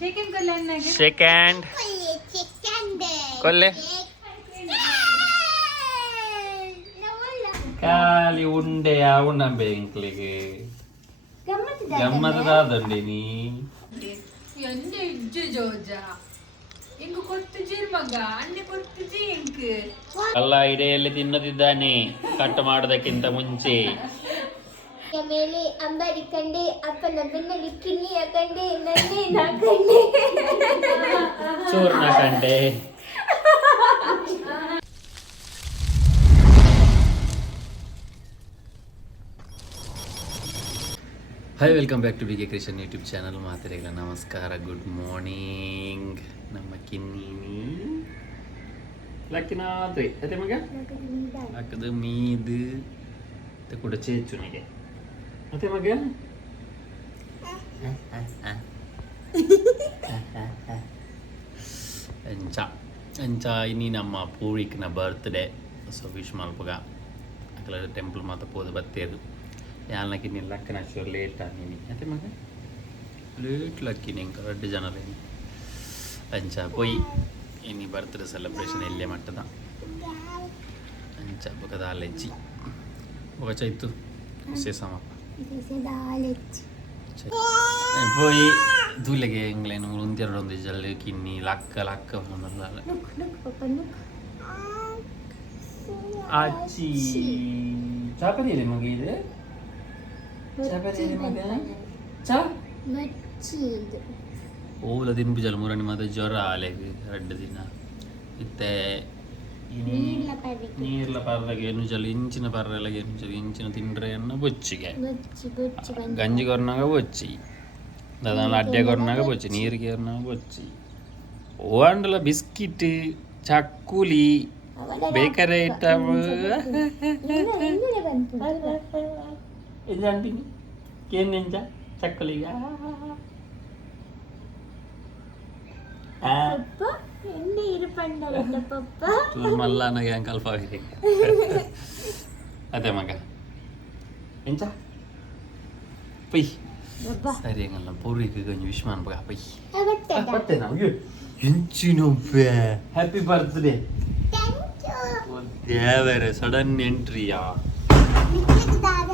Second ಕೊಲ್ಲೆ ಖಾಲಿ ಉಂಡೆಯ ಉಣ್ಣಂಬೆ ಇಂಕ್ಲಿಗೆ ಗಮ್ಮತ್ತದಾದಂಡಿ ನೀ ಅಲ್ಲ ಇಡೆಯಲ್ಲಿ ತಿನ್ನುತ್ತಿದ್ದಾನೆ ಕಟ್ ಮಾಡೋದಕ್ಕಿಂತ ಮುಂಚೆ ಮೇಲೆ ಅಂಬಾರಿ ಕಂಡೆ ಅಪ್ಪನ ಬೆನ್ನಲ್ಲಿ ಕಿನ್ನಿ ಹಾಕಂಡೆ ನನ್ನೇ ನಾಕಂಡೆ ಚೂರ್ಣ ಕಂಡೆ. Hi, welcome back to BK creation YouTube channel. ಮಾತರಿಗಳ ನಮಸ್ಕಾರ, ಗುಡ್ ಮಾರ್ನಿಂಗ್. ನಮ್ಮ ಕಿನ್ನಿ ಲಕ್ಕಿನಾದ್ರಿ ಅದೇ ಮಗ ಲಕ್ಕದ ಮೀದು ಕೂಡ ಚೇಚುನಿಗೆ ಮತ್ತೆ ಮಗ ಎಂಚ ಇನ್ನಿ ನಮ್ಮ ಪೂರಿಕ್ನ ಬರ್ತ್ಡೇ. ಸೊ ವಿಶ್ ಮಲ್ಪಗ ಅಕಲ ಟೆಂಪಲ್ ಮಾತ ಪೋದು ಬತ್ತೇರು ಯಾಲಕ್ಕೆ ನೀನು ಲಕ್ಕನ ಶೋರ್ ಲೇಟ್ ನೀನು ಮತ್ತೆ ಮಗ ಲೇಟ್ ಲಕ್ಕಿ ನಿಂಗೆ 2 ಜನರೇನು ಅಂಚ ಪೋಯಿ ಇನ್ನಿ ಬರ್ತ್ಡೇ ಸೆಲೆಬ್ರೇಷನ್ ಎಲ್ಲೇ ಮಟ್ಟದ ಅಂಚ ಬೊಕದ ಅಲೆಜ್ಜಿ ಬೊಕ ಚೈತು ಸೇಸಮ ಪೋಯಿ ದೂಲೆಗೆ ಎಂಗ್ಲೇನು ಒಂದೆರಡೊಂದು ಜಲ್ಲೆ ಕಿನ್ನಿ ಲಕ್ಕ ಲಕ್ಕ ಬಂದಲ್ಲ ಆಚಿ ಚಾಪರಿಯಲ್ಲಿ ಮಗ ಇದೆ ಓಲ ದಿನ ಮೂರನೇ ಮತ್ತೆ ಜ್ವರ ಆಲೆಗೆ 2 ದಿನ ಇತ್ತೆ ನೀರ್ಲ ಪರ್ರಗೆ ಎನ್ನುಜಲು ಇಂಚಿನ ಪರ್ರಲೆಗೆ ಎನ್ನುಜಲು ಇಂಚಿನ ತಿಂಡ್ರೆ ಅನ್ನ ಬೊಚ್ಚಿಗೆ ಗಂಜಿ ಕೊರ್ನಾಗ ಬೊಚ್ಚಿ ದಾದಾನ ಅಡ್ಡೆ ಕೊರ್ನಾಗ ಬೊಚ್ಚಿ ನೀರಿಗೆ ಕೊರ್ನಾಗ ಬೊಚ್ಚಿ ಓಂಡಲ ಬಿಸ್ಕಿಟ್ ಚಕ್ಕುಲಿ ಬೇಕರಿ ಐಟಮ್ ಇದಂಟಿ ಕೇನೆಂಜ ಚಕ್ಕುಲಿಗ ಮಲ್ಲ ನನಗೆ ಅಂಕಲ್ಪ ಆಗಿದೆ ಅದೇ ಮಗ ಎಂಚ ಪೈ ಸರಿ ಹಂಗಲ್ಲ ಪೂರ್ವಿಕ ಗಂಜಿ ವಿಶ್ ಮಾಡ್ಬೇಕ ಪೈ ಬರ್ತೇ ನಾವು ಎಂಚಿನೊಬ್ಬೆ ಹ್ಯಾಪಿ ಬರ್ತ್ಡೇ ದೇವರೇ ಸಡನ್ ಎಂಟ್ರಿಯಾ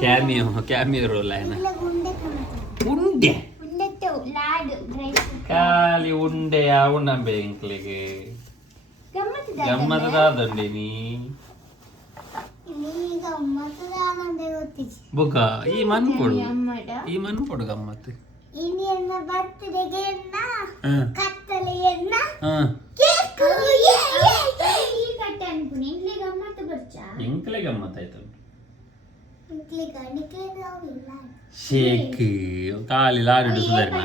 ಕ್ಯಾಮಿಯೋ ರೋಲ್ ಏನ ಉಂಡೆ ಖಾಲಿ ಉಂಡೆಯ ಉಣ್ಣಂಬೆ ಇಂಕ್ಲಿಗೆ ಗಮ್ಮತ್ತದಾದಂಡಿ ನೀ ಬೊಕ ಈ ಮನ್ ಕೊಡು ಗಮ್ಮತ್ತು ಎಂಕ್ಲೆ ಗಮ್ಮತ್ತಾಯ್ತು ಶೇಕ್ ಕಾಲಿ ಲಾರಿಡು ಸುಧಾರಣ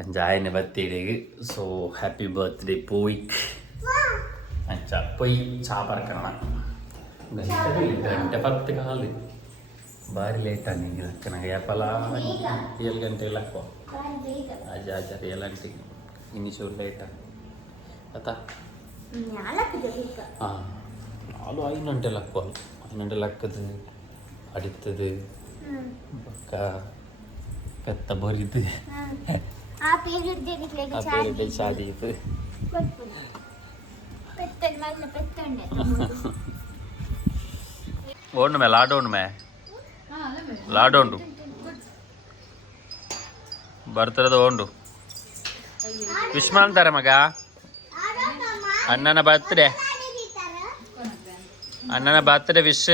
ಅಂಜಾಯನೆ ಬರ್ತೇಡೆಗೆ. ಸೊ ಹ್ಯಾಪಿ ಬರ್ತ್ಡೇ ಪೋಯಿಕ್ ಅಂಚ ಪೊಯ್ ಚಾಪರ್ಕಣ ಗಂಟೆ 10 ಕಾಲು ಬಾರಿ ಲೇಟ್ ನಿಂಗೆ ಲಕ್ಕನಾಗ ಯಾಪಲ 7 ಗಂಟೆ ಲಕ್ಕ ಆಚಾರ 7 ಗಂಟೆಗೆ ಇನ್ನಿಸು ಲೇಟ ಆತ ಹಾಂ ನಾಲು 5 ಗಂಟೆ ಲಕ್ಕ 5 ಗಂಟೆ ಲಕ್ಕದು ಅಡಿತದು ಪಕ್ಕ ಪೆತ್ತ ಬರಿದು ಸಾದೀತು ಓಂಡು ಮೇ ಲಾಡು ಉಂಟು ಬರ್ತರದ ಓಂಡು ವಿಶ್ ಮಾಡ್ತಾರೆ ಮಗ ಅಣ್ಣನ ಬರ್ತ್ಡೇ ವಿಶ್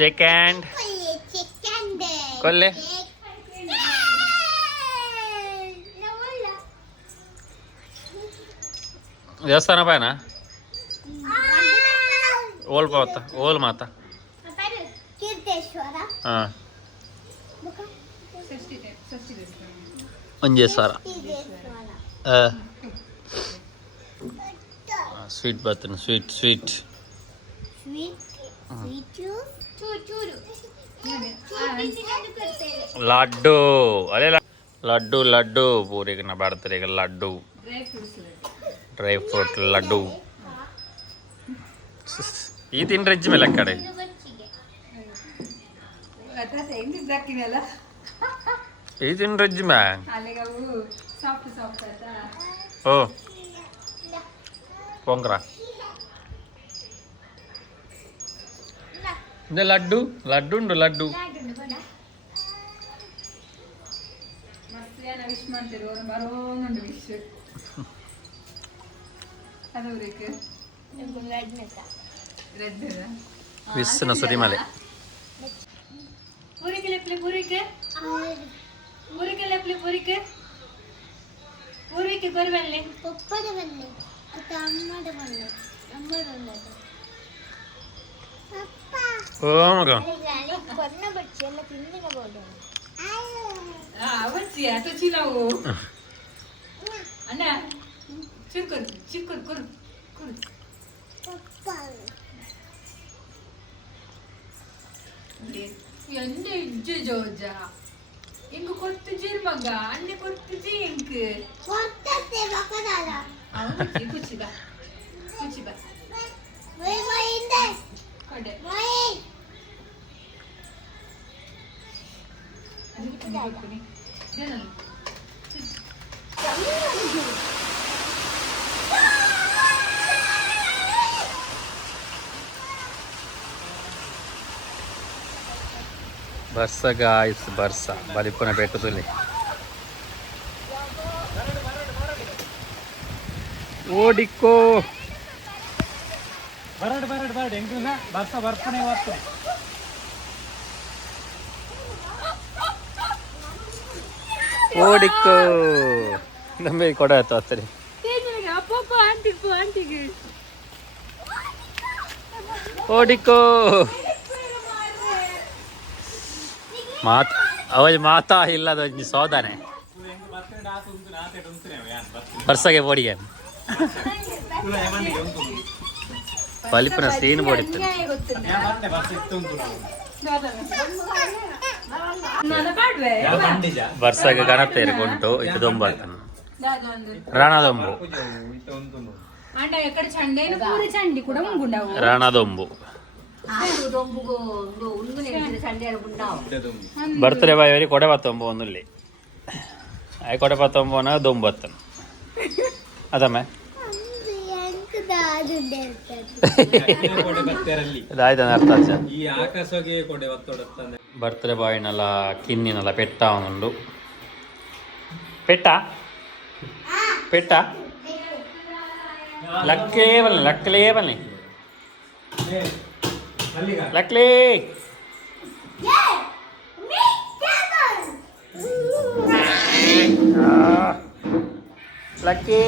ಸೆಕೆಂಡ್ ಕೊಲ್ಲೆ ದೇವಸ್ಥಾನ ಪಾಯನ ಓಲ್ ಮಾತ ಹಾಂ ಒಂಜೇಶ್ವರ ಸ್ವೀಟ್ ಬರ್ತಾನೆ ಸ್ವೀಟ್ ಲಡ್ಡು ಅದೇ ಲಡ್ಡು ಲಡ್ಡು ಪೂರಿಗಿನ ಬರ್ತಡೆಗೆ ಲಡ್ಡು ಡ್ರೈ ಫ್ರೂಟ್ ಲಡ್ಡು ಈ ತಿಂಡ್ರೆಜ್ಜಿ ಮೇಲೆ ಕಡೆ ಈ ತಿಂಡ್ರೆಜ್ಜಿ ಮ್ಯಾ ಓ ಪೊಂಗ್ರ ഇത് ലഡ്ഡു ലഡ്ഡു ഉണ്ട് ലഡ്ഡു വിസ്സിന സുരിമല ഓ മക എന്റെ ഇജ്ജ ജോജ എനിക്ക് കൊത്തിച്ചേര് മക അന്നെ കൊത്തിച്ച് എനിക്ക് കുച്ചിക കുച്ചിക കൊണ്ടേ ಬರ್ಸ ಗಾಯ್ಸ್ ಬರ್ಸ ಬಲಿಪುನ ಬೇಕದಲ್ಲಿ ಓಡಿಕೋ ಬರಡ್ ಬರಡ್ ಬರಡ್ ಹೆಂಗಿಲ್ಲ ಬರ್ಸ ಬರ್ತಾನೆ ಇವತ್ತು ಓಡಿಕೋ ನಮಗೆ ಕೊಡ ಆಯ್ತು ಹತ್ತರಿ ಓಡಿಕೋ ಮಾತ್ ಅವಜ್ ಮಾತಾ ಇಲ್ಲದ ಒಂಜಿ ಸೋದಾನೆ ಬರ್ಸಗೆ ಬೋಡಿಗೆ ಬಲಿಪನ ಸೀನ್ ಬೋಡಿತ್ತು ಬರ್ಸಗೆ ಗಣಪೇರು ಕೊಂಟು ಇದು ದೊಂಬಾತನು ರಾಣದೊಂಬು ರಾಣದೊಂಬು ಬರ್ತ್ಡೇ ಬಾಯ್ ಅವರಿಗೆ ಕೊಡೆ ಬತ್ತೊಂಬು ಒಂದಲ್ಲಿ ಆಯ್ ಕೊಡೆ ಬತ್ತೊಂಬನ ದೊಂಬತ್ತನು ಅದಮ್ಮ ಇದಾಯ್ತು ಅರ್ಥ ಬರ್ತ್ಡೇ ಬಾಯ್ನೆಲ್ಲ ಕಿನ್ನಿನೆಲ್ಲ ಪೆಟ್ಟ ಅವನುಂಡು ಪೆಟ್ಟ ಪೆಟ್ಟ ಲಕ್ಕೇ ಬನ್ನಿ ಲಕ್ಕಲೇ ಬನ್ನಿ ಲಕ್ಲೇ ಲಕ್ಕೇ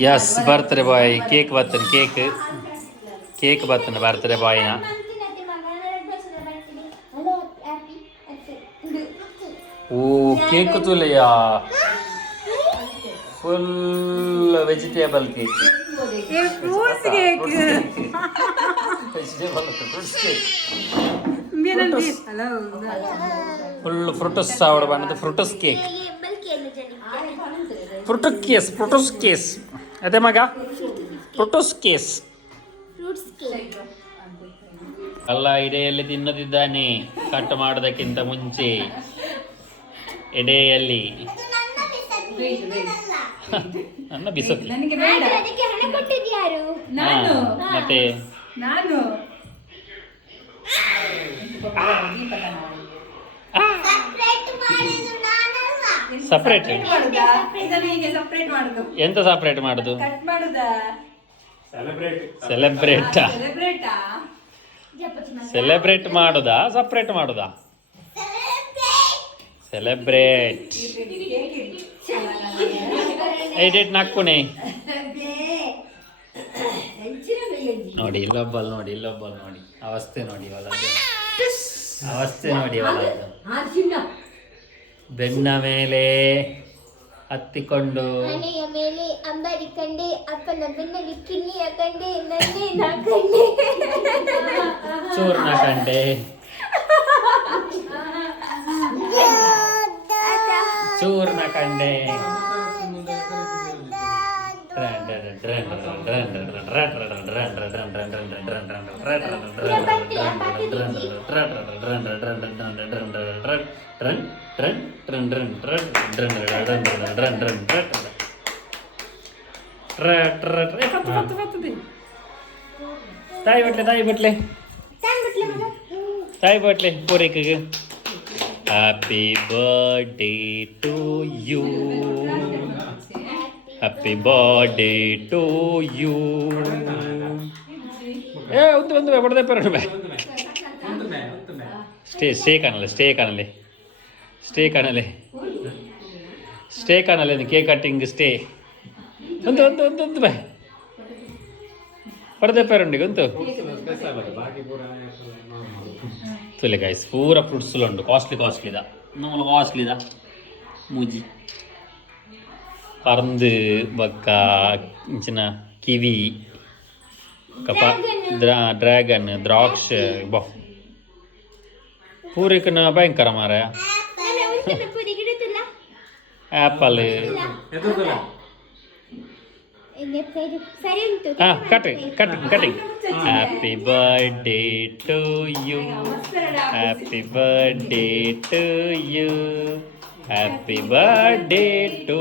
ಯಸ್ ಬರ್ತ್ಡೇ ಬಾಯ್ ಕೇಕ್ ಬರ್ತನೆ ಕೇಕ್ ಬರ್ತನೆ ಬರ್ತ್ಡೇ ಬಾಯ್ನ ಓ ಕೇಕ್ ತುಲೆಯಾ full vegetable cake full fruits ಅವಡ ಬಣ್ಣದ ಫ್ರೂಟಸ್ ಕೇಕ್ ಫ್ರೂಟಸ್ ಕೇಸ್ ಅದೇ ಮಗ ಫ್ರೂಟಸ್ ಕೇಸ್ ಅಲ್ಲ ಎಡೆಯಲ್ಲಿ ತಿನ್ನದಿದ್ದಾನೆ ಕಟ್ ಮಾಡೋದಕ್ಕಿಂತ ಮುಂಚೆ ಎಡೆಯಲ್ಲಿ ನನ್ನ ಬಿಸಕಿ ಮತ್ತೆ ಸಪ್ರೇಟ್ ಎಂತ ಸಪ್ರೇಟ್ ಮಾಡುದು ಸೆಲೆಬ್ರೇಟ್ ಮಾಡುದಾ ಸಪ್ರೇಟ್ ಮಾಡುದಾ ಸೆಲೆಬ್ರೇಟ್ ಐಡೇಟ್ ನಾಲ್ಕುನೇ ನೋಡಿ ಇಲ್ಲೊಬ್ಬಲ್ ನೋಡಿ ಅವಸ್ಥೆ ನೋಡಿ ಬೆನ್ನ ಮೇಲೆ ಹತ್ತಿಕೊಂಡು ಮನೆಯ ಮೇಲೆ ಅಂಬರಿಕಂಡೆ ಅಪ್ಪನ ಬೆನ್ನಲ್ಲಿ ಕಿನ್ನಿ ಹಾಕಂಡೆ ನನ್ನೇ ನಾಕಂಡೆ ಚೂರ್ನ ಕಂಡೆ ಚೂರ್ನ ಕಂಡೆ ತಾಯಿ ಬಟ್ಲೆ ಪೂರೈಕೆಗೆ happy birthday to you happy birthday to you ಒಂದು ಹೊಡೆದ ಪೇರ ಸ್ಟೇ ಕಾಣಲೆ ಕೇಕ್ ಕಟ್ಟಿಂಗ್ ಸ್ಟೇ ಒಂದು ಬಾಯ್ ಹೊಡೆದ ಪೇರುಂಡಿ ಗೊಂತು ತುಲೆ ಗಾಯ್ಸ್ ಪೂರ ಫ್ರೂಟ್ಸ್ಲು ಉಂಡು ಕಾಸ್ಟ್ಲಿದ ನಮ್ಮಲ್ಲ ಕಾಸ್ಟ್ಲಿದ ಮೂಜಿ ಪರಂದು ಬಕ್ಕ ಇಂಚಿನ ಕಿವಿ ಕಪ ಡ್ರ್ಯಾಗನ್ ದ್ರಾಕ್ಷ ಬಾ ಪೂರಿಕನ ಭಯಂಕರ ಮಾರಾಯ apple cutting happy birthday to you happy birthday to you happy birthday to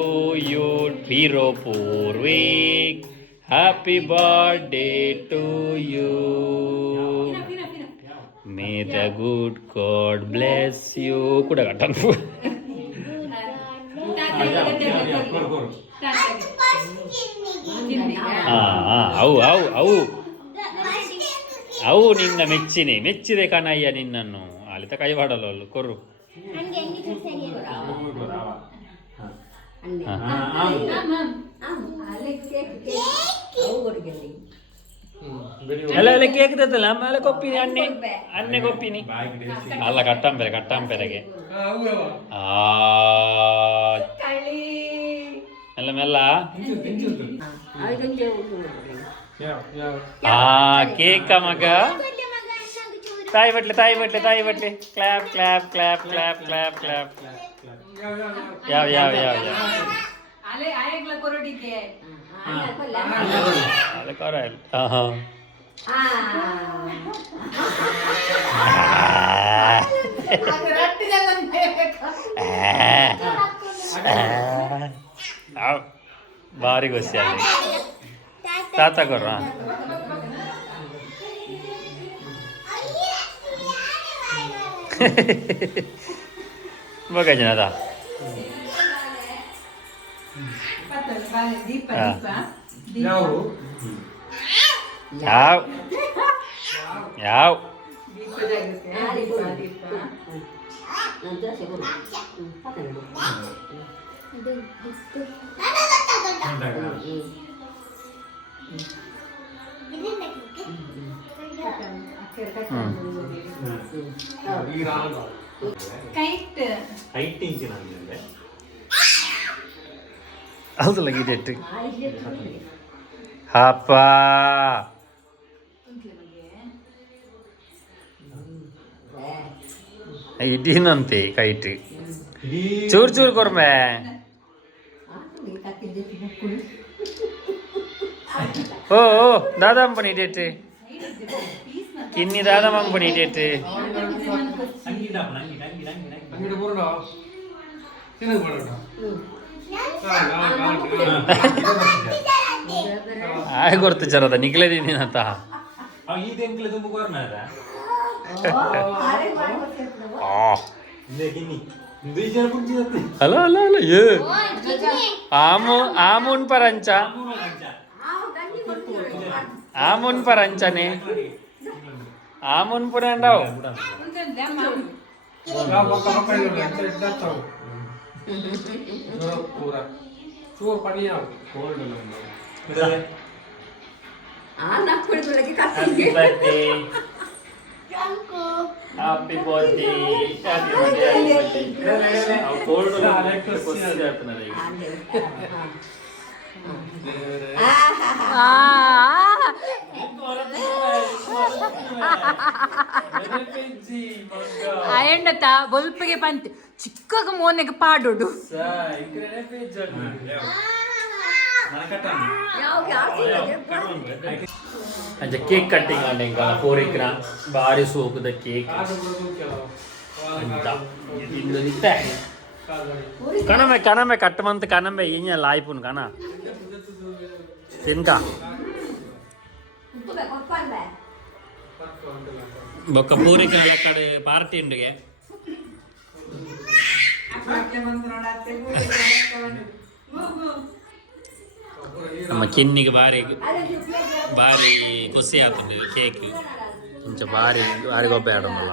you hero Purvik happy birthday to you may the good God bless you ಕೂಡ ಕಟ್ಟನು ಅವು ನಿನ್ನ ಮೆಚ್ಚಿದೆ ಕಣಯ್ಯ ನಿನ್ನನ್ನು ಅಲ್ಲಿತ ಕೈ ಮಾಡಲ್ಲ ಅಲ್ಲು ಕೊರ್ರು ಅಲ್ಲ ಕೇಕ್ ತತ್ತಲ್ಲ ಆಮೇಲೆ ಕೊಪ್ಪಿನಿ ಅನ್ನೆ ಕೊಪ್ಪಿನಿ ಅಲ್ಲ ಕಟ್ಟಂಪೆರೆಗೆ ಎಲ್ಲ ಮೆಲ್ಲ ಕೇಕ ಮಗ ತಾಯಿ ಬಟ್ಲೆ clap clap clap clap clap clap ಯಾವ ಅಲ್ಲ ಕೊರ ಭಾರಿ ಗೊಸ್ಸಿ ಅಲ್ಲಿ ತಾತ ಕೊರ ಬಗ ಜನದ ಯಾವ ಹೌದಲ್ಲ ಗೀತೆ ಹಪ್ಪ ಇಡೀನಂತೆ ಕೈಟ್ ಚೂರ್ ಕೊರ್ಮೆ ಓ ದಾದಾಂಪನಿ ಡೇಟ್ ಕಿನ್ನಿ ದಾದಾಂಪನಿ ಡೇಟ್ ಆಯ್ ಗೊತ್ತು ಚರದ ನಿಗ್ಲೇದೀನಿ ಅಂತ ಹಲೋ ಏ ಆಮೂನ್ ಪರಂಚನೆ ಆಮೂನ್ ಪುರಂಡವ್ హ్యాపీ బర్త్డే హ్యాపీ బర్త్డే ಅಯ್ಯಣ್ಣತ ಬೊಲ್ಪಿಗೆ ಪಂತ್ ಚಿಕ್ಕಗ ಮೋನೆಗೆ ಪಾಡೋಡು ಅಂಚ ಕೇಕ್ ಕಟ್ಟಿಂಗ್ ಆಂಡೆ ಇಂಕ ಪೂರಿಕ್ನ ಬಾರಿ ಸೋಕುದ ಕೇಕ್ ಅಂತ ಇಂದು ನಿತ್ತೆ ಕಣಮೆ ಕಣಮೆ ಕಟ್ಟಮಂತ ಕಣಮೆ ಈഞ്ഞ ಲಾಯ್ಪುನ್ ಕಣ ತಿನ್ಕ ಬೊಕ್ಕ ಪೂರಿಕ್ನ ಲೆಕ್ಕಡೆ ಪಾರ್ಟಿ ಉಂಡಿಗೆ ನಮ್ಮ ಕಿನ್ನಿಗೆ ಬಾರಿ ಬಾರಿ ಖುಷಿ ಆಗ್ತದೆ ಕೇಕ್ ಇಂಚ ಬಾರಿ ಬಾರಿ ಗೊಬ್ಬೆ ಆಡೋಣ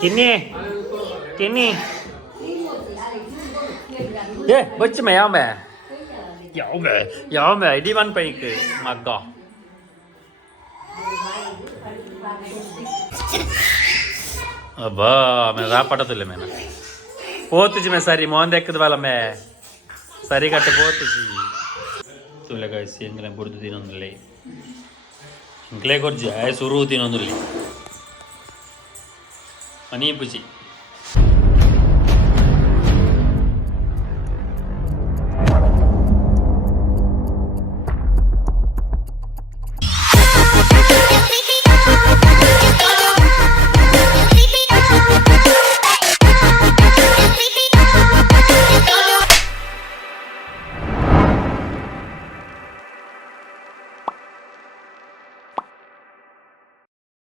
ಕಿನ್ನಿ ಕಿನ್ನಿ ಏ ಬಚ್ಚ ಮೇ ಯಾವ ಮೇ ಇಡೀ ಒನ್ ಪೈಕ್ ಮಗ್ಗ ಅಬ್ಬಾ मैं रापटतले मैं పోతుచి मैं सरी मोहन देख वाला मैं सरी कट పోతుచి तुले गाइस ಎಂಗನೆ ಬುರ್ದು ತಿನೊಂದುಲೆ ಇಂಕ್ಲೆ ಕೊರ್ಜಿ ಆಯ್ ಸುರು ತಿನೊಂದುಲೆ ಮನಿ ಪುಚಿ